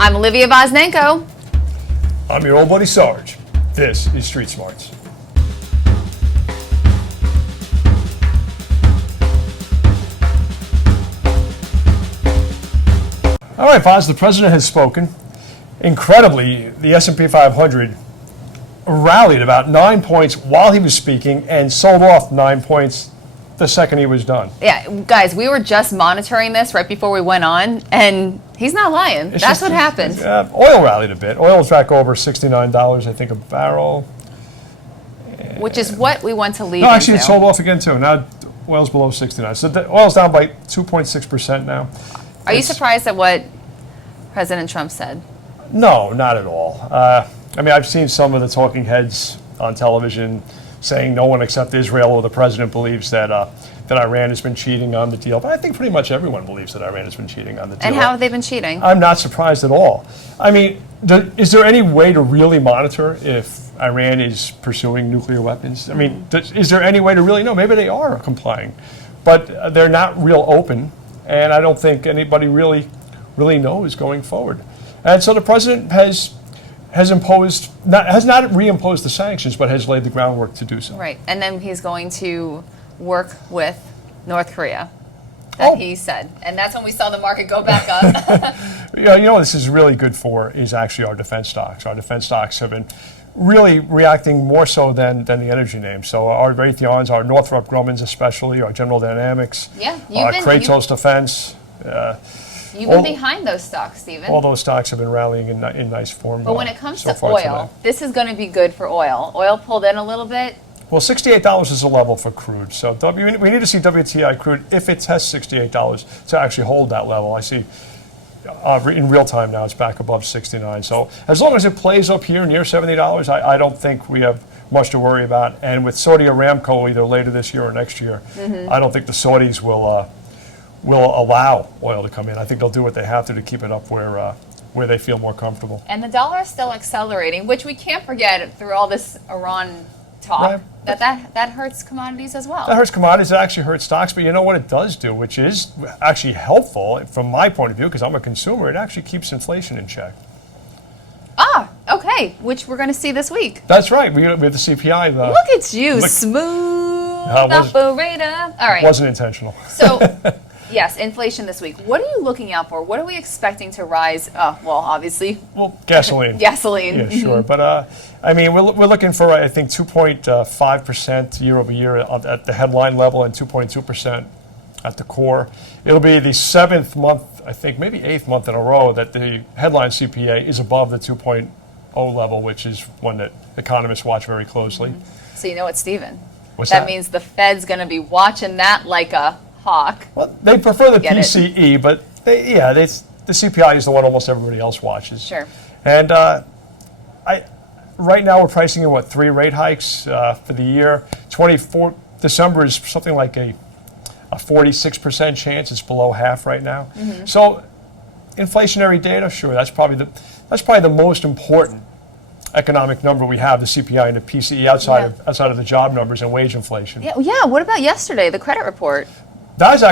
I'm Olivia Voznenko. I'm your old buddy Sarge. This is Street Smarts. All right, Voz, the president has spoken. Incredibly, the S&P 500 rallied about 9 points while he was speaking and sold off 9 points the second he was done. Yeah, guys, we were just monitoring this right before we went on, and he's not lying. That's what happened. Oil rallied a bit. Oil's back over $69, I think, a barrel. Which is what we want to lead No, actually, into. it sold off again, too. Now oil's below 69. So oil's down by 2.6% now. Are you surprised at what President Trump said? No, not at all. I mean, I've seen some of the talking heads on television saying no one except Israel or the president believes that Iran has been cheating on the deal. But I think pretty much everyone believes that Iran has been cheating on the deal. And how have they been cheating? I'm not surprised at all. I mean, is there any way to really monitor if Iran is pursuing nuclear weapons? I mean, is there any way to really know? Maybe they are complying, but they're not real open, and I don't think anybody really knows going forward. And so the president has not reimposed the sanctions, but has laid the groundwork to do so. Right, and then he's going to work with North Korea. He said, and that's when we saw the market go back up. You know what this is really good for is actually our defense stocks. Our defense stocks have been really reacting more so than the energy names. So our Raytheons, our Northrop Grumman's especially, our General Dynamics, our Kratos Defense. You've been behind those stocks, Stephen. All those stocks have been rallying in nice form. But when it comes to oil, this is going to be good for oil. Oil pulled in a little bit. Well, $68 is a level for crude. So we need to see WTI crude, if it tests $68, to actually hold that level. I see in real time now it's back above 69. So as long as it plays up here near $70, I don't think we have much to worry about. And with Saudi Aramco either later this year or next year, I don't think the Saudis will allow oil to come in. I think they'll do what they have to keep it up where they feel more comfortable. And the dollar is still accelerating, which we can't forget through all this Iran talk. Right. That hurts commodities as well. That hurts commodities. It actually hurts stocks. But you know what it does do, which is actually helpful from my point of view, because I'm a consumer, it actually keeps inflation in check. Ah, okay, which we're going to see this week. That's right. We have the CPI. Look at you, smooth operator. All right. It wasn't intentional. So, yes, inflation this week. What are you looking out for? What are we expecting to rise? Well, obviously. Well, gasoline. Gasoline. Yeah, sure. But, I mean, we're looking for, I think, 2.5% year over year at the headline level and 2.2% at the core. It'll be the 7th month, I think, maybe 8th month in a row that the headline CPI is above the 2.0 level, which is one that economists watch very closely. So you know what, Stephen? What's that? That means the Fed's going to be watching that like a hawk. Well, they prefer the PCE, but the CPI is the one almost everybody else watches. Sure. And right now we're pricing in 3 rate hikes for the year. December is something like a 46% chance. It's below half right now. So inflationary data, sure, that's probably the most important economic number we have, the CPI and the PCE outside of the job numbers and wage inflation. Yeah. What about yesterday, the credit report? That is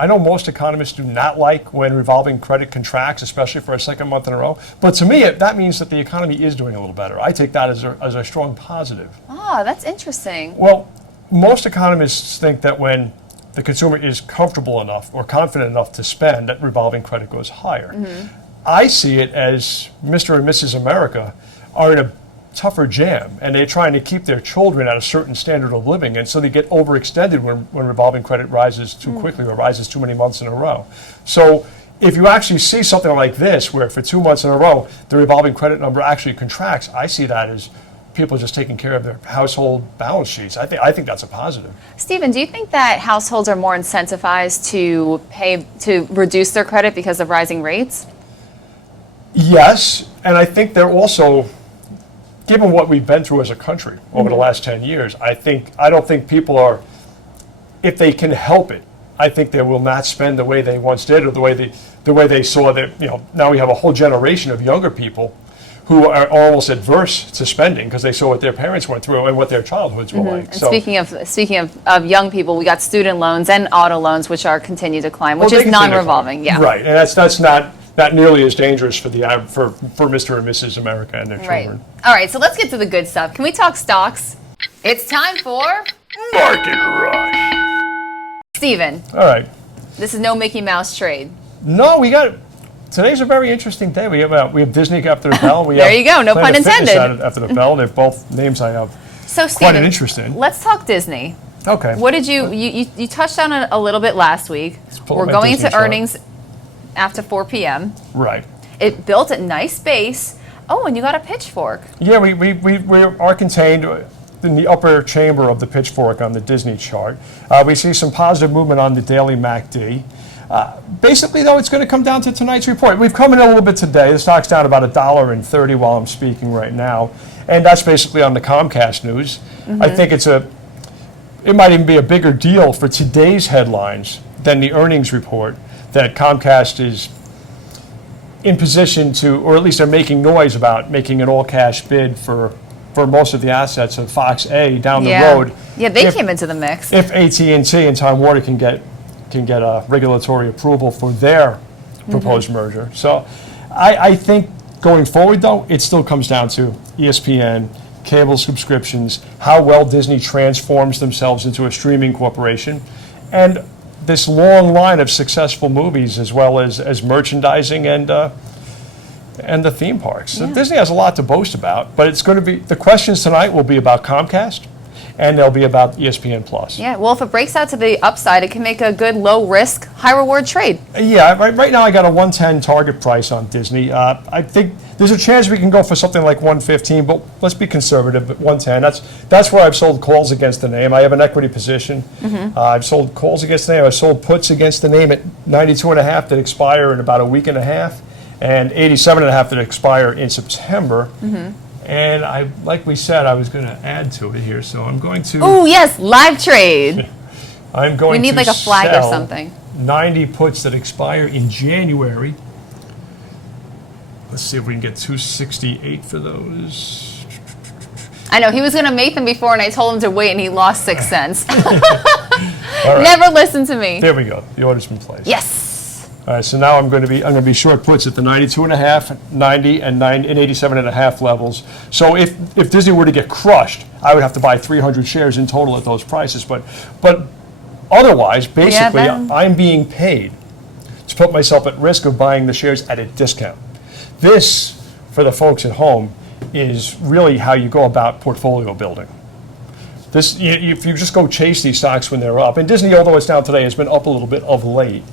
I know most economists do not like when revolving credit contracts, especially for a second month in a row. But to me, that means that the economy is doing a little better. I take that as a strong positive. Ah, that's interesting. Well, most economists think that when the consumer is comfortable enough or confident enough to spend, that revolving credit goes higher. I see it as Mr. and Mrs. America are in a tougher jam, and they're trying to keep their children at a certain standard of living, and so they get overextended when revolving credit rises too quickly or rises too many months in a row. So if you actually see something like this, where for 2 months in a row the revolving credit number actually contracts, I see that as people just taking care of their household balance sheets. I think that's a positive. Stephen, do you think that households are more incentivized to reduce their credit because of rising rates? Yes, and I think they're also, given what we've been through as a country over the last 10 years, I don't think people are, if they can help it, I think they will not spend the way they once did, or the way they saw that, now we have a whole generation of younger people who are almost adverse to spending because they saw what their parents went through and what their childhoods were like. And speaking of young people, we got student loans and auto loans, which are continue to climb, which is non-revolving. Yeah, right, and that's not nearly as dangerous for for Mr. and Mrs. America and their children. All right, so let's get to the good stuff. Can we talk stocks? It's time for Market Rush. Steven. All right. This is no Mickey Mouse trade. No, today's a very interesting day. We have Disney after the bell. There you go. No pun intended. After the bell. They're both names I have so, quite Steven, an interest in. Let's talk Disney. Okay. What did you touched on it a little bit last week. We're going into earnings after 4 p.m. Right. It built a nice base. Oh, and you got a pitchfork. Yeah, we are contained in the upper chamber of the pitchfork on the Disney chart. We see some positive movement on the daily MACD. Basically, though, it's going to come down to tonight's report. We've come in a little bit today. The stock's down about $1.30 while I'm speaking right now, and that's basically on the Comcast news. I think it might even be a bigger deal for today's headlines than the earnings report that Comcast is in position to, or at least they're making noise about making an all-cash bid for most of the assets of Fox A down the road. Yeah, they came into the mix. If AT&T and Time Warner can get a regulatory approval for their proposed merger. So I think going forward, though, it still comes down to ESPN, cable subscriptions, how well Disney transforms themselves into a streaming corporation, and this long line of successful movies as well as merchandising and the theme parks. So Disney has a lot to boast about, but it's going to be, the questions tonight will be about Comcast, and they'll be about ESPN Plus. Yeah, well, if it breaks out to the upside, it can make a good low-risk, high-reward trade. Yeah, right now I got a 110 target price on Disney. I think there's a chance we can go for something like 115, but let's be conservative at 110. That's where I've sold calls against the name. I have an equity position. I've sold calls against the name. I've sold puts against the name at 92.5 that expire in about a week and a half, and 87.5 that expire in September. And like we said, I was going to add to it here, so I'm going to. Oh yes, live trade. I'm going. We need to like a flag or sell something. 90 puts that expire in January. Let's see if we can get 268 for those. I know he was going to make them before, and I told him to wait, and he lost 6 cents. Right. Never listen to me. There we go. The order's been placed. Yes. All right, so now I'm going to be short puts at the 92.5, 90, and 87.5 levels. So if Disney were to get crushed, I would have to buy 300 shares in total at those prices. But otherwise, basically, I'm being paid to put myself at risk of buying the shares at a discount. This, for the folks at home, is really how you go about portfolio building. This, if you just go chase these stocks when they're up, and Disney, although it's down today, has been up a little bit of late.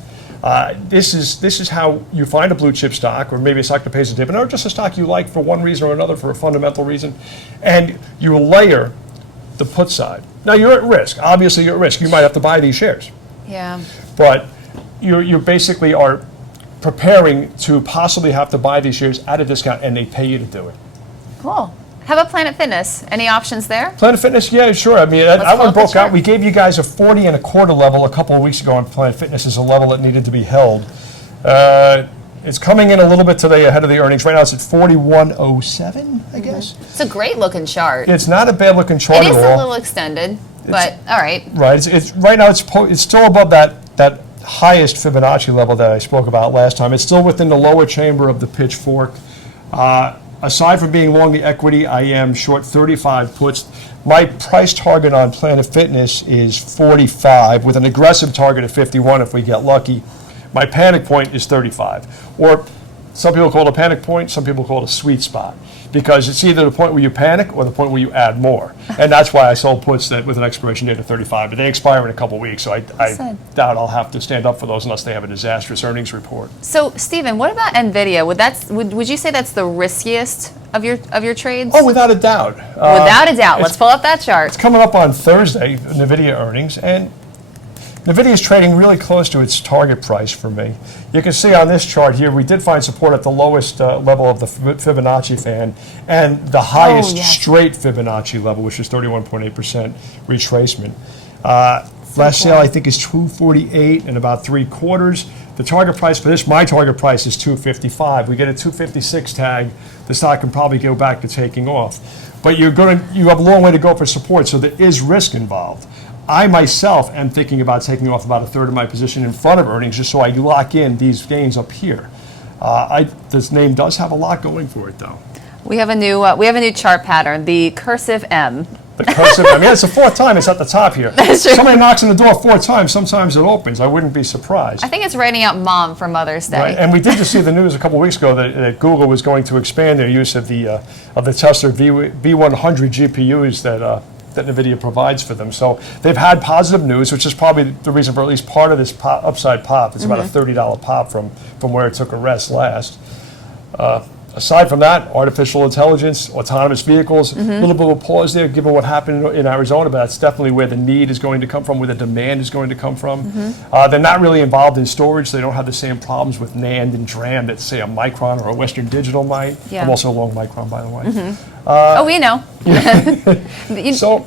This is how you find a blue chip stock, or maybe a stock that pays a dividend, or just a stock you like for one reason or another, for a fundamental reason, and you layer the put side. Now you're at risk. Obviously, you're at risk. You might have to buy these shares. Yeah. But you basically are preparing to possibly have to buy these shares at a discount, and they pay you to do it. Cool. How about Planet Fitness? Any options there? Planet Fitness, yeah, sure. I mean, that one broke out. We gave you guys a 40.25 level a couple of weeks ago on Planet Fitness as a level that needed to be held. It's coming in a little bit today ahead of the earnings. Right now it's at 41.07, I guess. It's a great looking chart. It's not a bad looking chart at all. It is a little extended, but all right. Right. It's right now it's still above that highest Fibonacci level that I spoke about last time. It's still within the lower chamber of the pitchfork. Aside from being long the equity, I am short 35 puts. My price target on Planet Fitness is 45 with an aggressive target of 51 if we get lucky. My panic point is 35. Or some people call it a panic point, some people call it a sweet spot. Because it's either the point where you panic or the point where you add more. And that's why I sold puts that with an expiration date of 35. But they expire in a couple of weeks, so I doubt I'll have to stand up for those unless they have a disastrous earnings report. So, Stephen, what about Nvidia? Would you say that's the riskiest of your trades? Oh, without a doubt. Without a doubt. Let's pull up that chart. It's coming up on Thursday, Nvidia earnings, and Nvidia is trading really close to its target price for me. You can see on this chart here, we did find support at the lowest level of the Fibonacci fan and the highest straight Fibonacci level, which is 31.8% retracement. Last sale, I think, is 248 and about 3/4. The target price for this, my target price is 255. We get a 256 tag, the stock can probably go back to taking off. But you have a long way to go for support, so there is risk involved. I myself am thinking about taking off about a third of my position in front of earnings just so I lock in these gains up here. This name does have a lot going for it, though. We have a new chart pattern, the cursive M. The cursive, I mean, it's the fourth time it's at the top here. That's true. Somebody knocks on the door 4 times, sometimes it opens. I wouldn't be surprised. I think it's writing out Mom for Mother's Day. Right. And we did just see the news a couple weeks ago that Google was going to expand their use of the Tesla V100 GPUs that Nvidia provides for them. So they've had positive news, which is probably the reason for at least part of this upside pop. It's about a $30 pop from where it took a rest last. Aside from that, artificial intelligence, autonomous vehicles, a little bit of a pause there given what happened in Arizona, but that's definitely where the need is going to come from, where the demand is going to come from. They're not really involved in storage. They don't have the same problems with NAND and DRAM that, say, a Micron or a Western Digital might. Yeah. I'm also a long Micron, by the way. We know. So,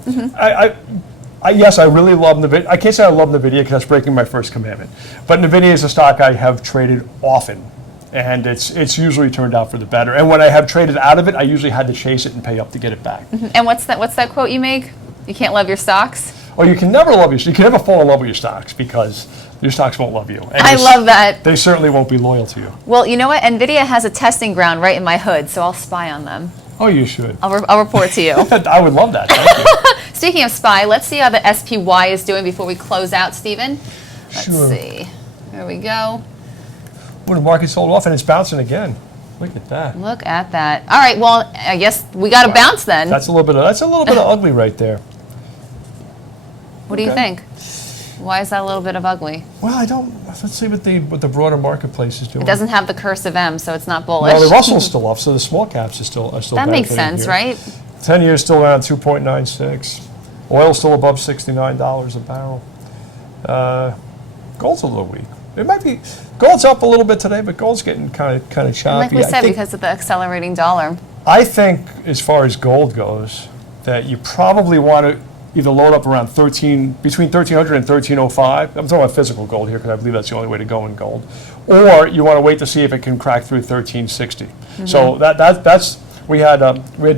yes, I really love NVIDIA. I can't say I love NVIDIA because that's breaking my first commandment. But NVIDIA is a stock I have traded often. And it's usually turned out for the better. And when I have traded out of it, I usually had to chase it and pay up to get it back. And what's that quote you make? You can't love your stocks? Or you can never fall in love with your stocks because your stocks won't love you. And I love that. They certainly won't be loyal to you. Well, you know what? NVIDIA has a testing ground right in my hood, so I'll spy on them. Oh, you should. I'll report to you. I would love that. Thank you. Speaking of spy, let's see how the SPY is doing before we close out, Stephen. Let's see. There we go. Well, the market sold off and it's bouncing again. Look at that. Look at that. All right, well, I guess we got to bounce then. That's a little bit of ugly right there. What do you think? Why is that a little bit of ugly? Well, let's see what the broader marketplace is doing. It doesn't have the cursive M, so it's not bullish. Well, the Russell's still off, so the small caps are still that makes sense, here. right? 10 years still around 2.96. Oil still above $69 a barrel. Gold's a little weak. It might be gold's up a little bit today, but gold's getting kind of choppy. And like we said, because of the accelerating dollar. I think, as far as gold goes, that you probably want to either load up around between 1,300 and 1,305. I'm talking about physical gold here because I believe that's the only way to go in gold. Or you want to wait to see if it can crack through 1,360. So that's. We had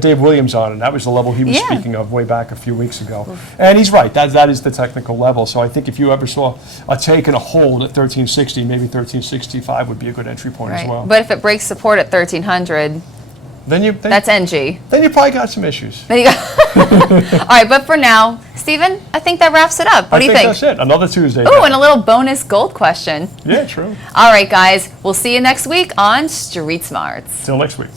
Dave Williams on, and that was the level he was speaking of way back a few weeks ago. And he's right, that is the technical level. So I think if you ever saw a take and a hold at 1360, maybe 1365 would be a good entry point as well. But if it breaks support at 1300, that's NG. Then you probably got some issues. There you go. All right, but for now, Stephen, I think that wraps it up. What do you think? That's it. Another Tuesday. Oh, and a little bonus gold question. Yeah, true. All right, guys, we'll see you next week on Street Smarts. Till next week.